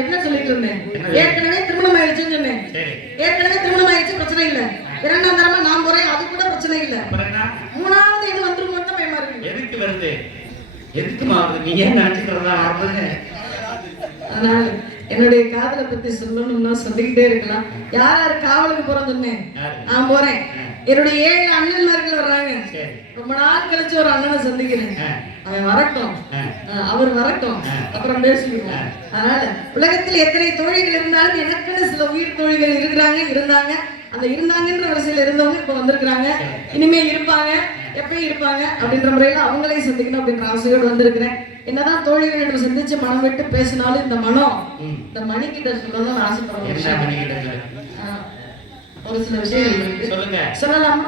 என்ன சொல்லிட்டு இருந்தேன்? ஏற்கனவே திருமணம் ஆயிடுச்சுன்னு சொன்னேன். ஏற்கனவே திருமணம் ஆயிடுச்சு, பிரச்சனை இல்ல. இரண்டாம் தரமா நான் போறேன், அது கூட பிரச்சனை இல்ல. மூணாவது இது வந்துரும் மட்டும் பயமா இருக்கு. எதுக்கு வருது? எதுக்கு மாறுது? நீ ஏன் நினைச்சுக்கிறதா ஆகுது? அதனால என்னுடைய காதலை பத்தி சொல்லணும்னா சொல்லிக்கிட்டே இருக்கலாம். யார் யாரு காவலுக்கு போறோம் சொன்னேன்? நான் போறேன். என்னுடைய 7 அண்ணன்மார்கள் வர்றாங்க. ரொம்ப நாள் கழிச்சு ஒரு அண்ணனை சந்திக்கிறேன். அவன் வரட்டும், அவர் வரட்டும், அப்புறம் பேசிக்குவோம். அதனால உலகத்தில் எத்தனை தோழிகள் இருந்தாலும் எனக்குன்னு சில உயிர் தோழிகள் இருந்தாங்க. அந்த இருந்தாங்கன்ற வரிசையில இருந்தவங்க இப்ப வந்திருக்கிறாங்க. இனிமே இருப்பாங்க, எப்பயும் இருப்பாங்க அப்படின்ற முறையில அவங்களையும் சந்திக்கணும் அப்படின்ற ஆசையோடு வந்திருக்கிறேன். என்னதான் தோழிகள் என்று சந்திச்சு மனம் விட்டு பேசினாலும் இந்த மனம் இந்த மணிக்கிட்ட சொல்லணும்னு ஆசைப்படுறேன். ஒரு சில விஷயங்கள் இருக்கு, சொல்லலாமா?